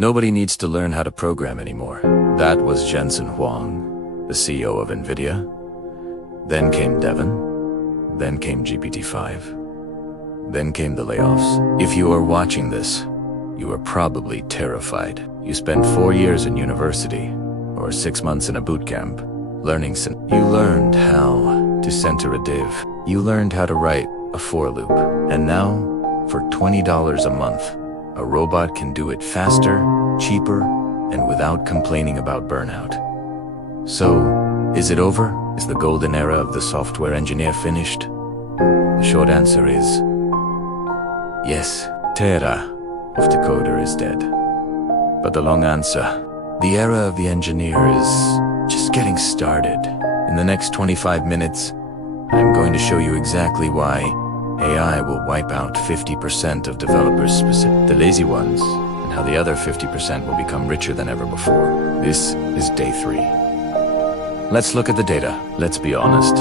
Nobody needs to learn how to program anymore. That was Jensen Huang, the CEO of NVIDIA. Then came Devin. Then came GPT-5. Then came the layoffs. If you are watching this, you are probably terrified. You spent 4 years in university, or 6 months in a bootcamp, learning. You learned how to center a div. You learned how to write a for loop. And now, for $20 a month, a robot can do it faster, cheaper, and without complaining about burnout. So, is it over? Is the golden era of the software engineer finished? The short answer is yes. The era of the coder is dead. But the long answer, the era of the engineer is just getting started. In the next 25 minutes, I'm going to show you exactly why AI will wipe out 50% of developers, the lazy ones, and how the other 50% will become richer than ever before. This is day 3. Let's look at the data. Let's be honest.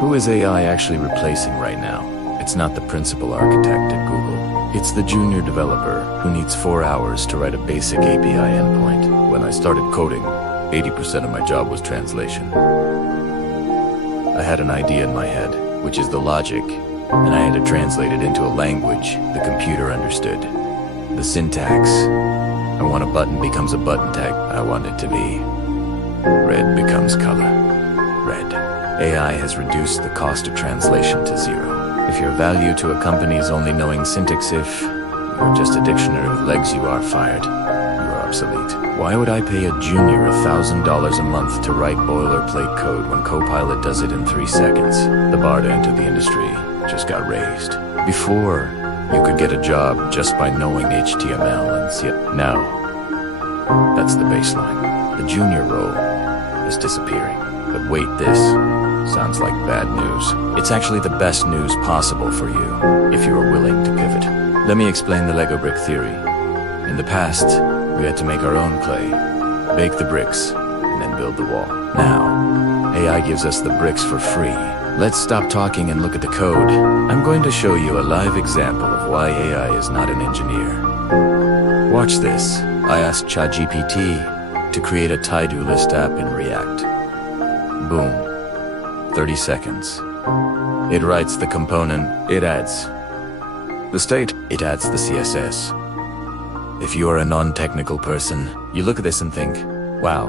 Who is AI actually replacing right now? It's not the principal architect at Google. It's the junior developer who needs 4 hours to write a basic API endpoint. When I started coding, 80% of my job was translation. I had an idea in my head, which is the logic, and I had to translate it into a language the computer understood. The syntax. I want a button becomes a button tag. I want it to be red becomes color. Red. AI has reduced the cost of translation to 0. If your value to a company is only knowing syntax, if you're just a dictionary with legs, you are fired. You are obsolete. Why would I pay a junior $1,000 a month to write boilerplate code when Copilot does it in 3 seconds? The bar to enter the industry just got raised. Before, you could get a job just by knowing HTML and CSS. Now, that's the baseline. The junior role is disappearing. But wait, this sounds like bad news. It's actually the best news possible for you, if you are willing to pivot. Let me explain the Lego brick theory. In the past, we had to make our own clay, bake the bricks, and then build the wall. Now, AI gives us the bricks for free. Let's stop talking and look at the code. I'm going to show you a live example of why AI is not an engineer. Watch this. I asked ChatGPT to create a to-do list app in React. Boom. 30 seconds. It writes the component, it adds the state, it adds the CSS. If you are a non-technical person, you look at this and think, wow,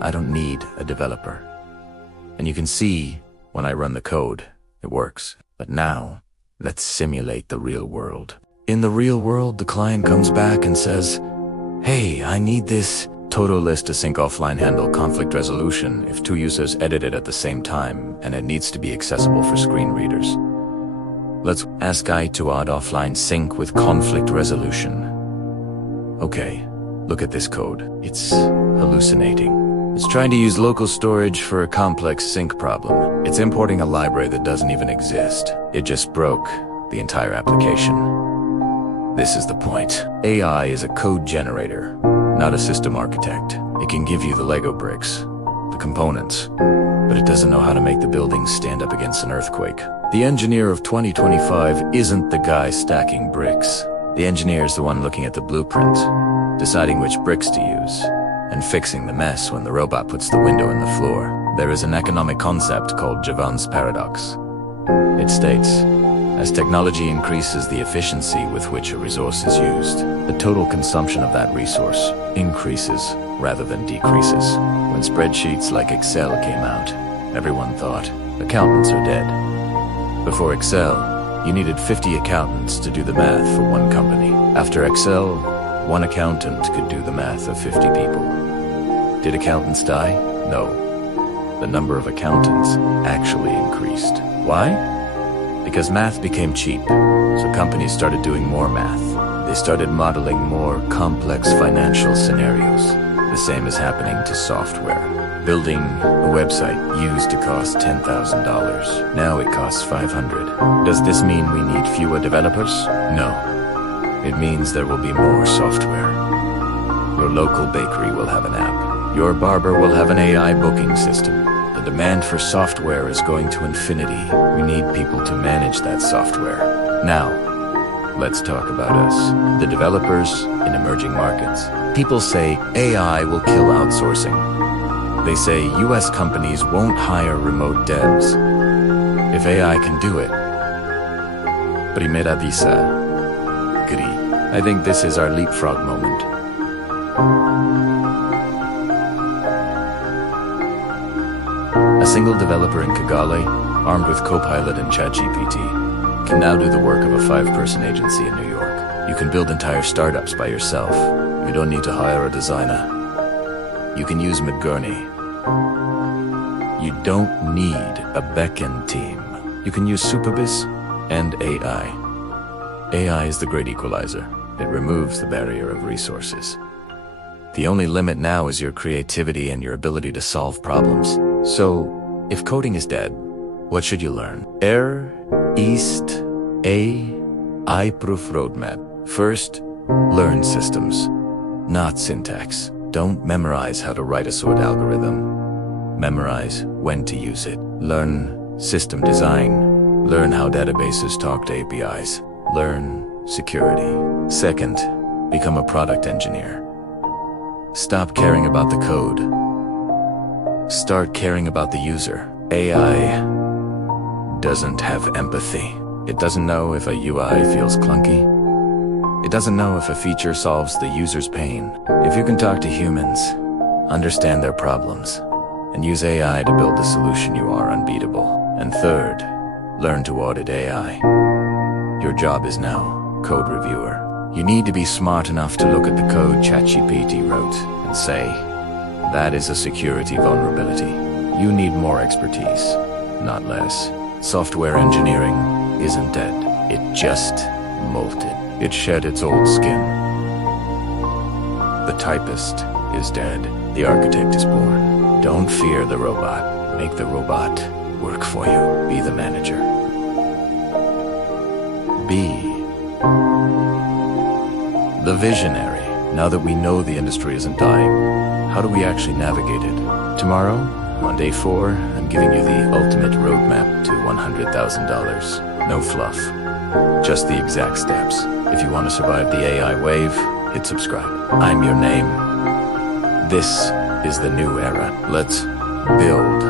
I don't need a developer. And you can see, when I run the code, it works. But now, let's simulate the real world. In the real world, the client comes back and says, hey, I need this total list to sync offline handle conflict resolution if 2 users edit it at the same time, and it needs to be accessible for screen readers. Let's ask AI to add offline sync with conflict resolution. Okay, look at this code. It's hallucinating. It's trying to use local storage for a complex sync problem. It's importing a library that doesn't even exist. It just broke the entire application. This is the point. AI is a code generator, not a system architect. It can give you the Lego bricks, the components, but it doesn't know how to make the buildings stand up against an earthquake. The engineer of 2025 isn't the guy stacking bricks. The engineer is the one looking at the blueprint, deciding which bricks to use, and fixing the mess when the robot puts the window in the floor. There is an economic concept called Jevons paradox. It states, as technology increases the efficiency with which a resource is used, the total consumption of that resource increases rather than decreases. When spreadsheets like Excel came out, everyone thought, accountants are dead. Before Excel, you needed 50 accountants to do the math for one company. After Excel, one accountant could do the math of 50 people. Did accountants die? No. The number of accountants actually increased. Why? Because math became cheap, so companies started doing more math. They started modeling more complex financial scenarios. The same is happening to software. Building a website used to cost $10,000. Now it costs $500. Does this mean we need fewer developers? No. It means there will be more software. Your local bakery will have an app. Your barber will have an AI booking system. The demand for software is going to infinity. We need people to manage that software. Now, Let's talk about us, the developers in emerging markets. People say AI will kill outsourcing. They say US companies won't hire remote devs if AI can do it. Primera visa. I think this is our leapfrog moment. A single developer in Kigali, armed with Copilot and ChatGPT, can now do the work of a 5-person agency in New York. You can build entire startups by yourself. You don't need to hire a designer. You can use Midjourney. You don't need a backend team. You can use Superbis and AI. AI is the great equalizer. It removes the barrier of resources. The only limit now is your creativity and your ability to solve problems. So, if coding is dead, what should you learn? East AI-proof roadmap. First, learn systems, not syntax. Don't memorize how to write a SWOT algorithm. Memorize when to use it. Learn system design. Learn how databases talk to APIs. Learn security. Second, become a product engineer. Stop caring about the code. Start caring about the user. AI doesn't have empathy. It doesn't know if a UI feels clunky. It doesn't know if a feature solves the user's pain. If you can talk to humans, understand their problems, and use AI to build the solution, you are unbeatable. And third, learn to audit AI. Your job is now code reviewer. You need to be smart enough to look at the code ChatGPT wrote and say, that is a security vulnerability. You need more expertise, not less. Software engineering isn't dead. It just molted. It shed its old skin. The typist is dead. The architect is born. Don't fear the robot. Make the robot work for you. Be the manager. Be the visionary. Now that we know the industry isn't dying, how do we actually navigate it? Tomorrow, on day 4, I'm giving you the ultimate roadmap to $100,000. No fluff, just the exact steps. If you want to survive the AI wave, hit subscribe. I'm your name. This is the new era. Let's build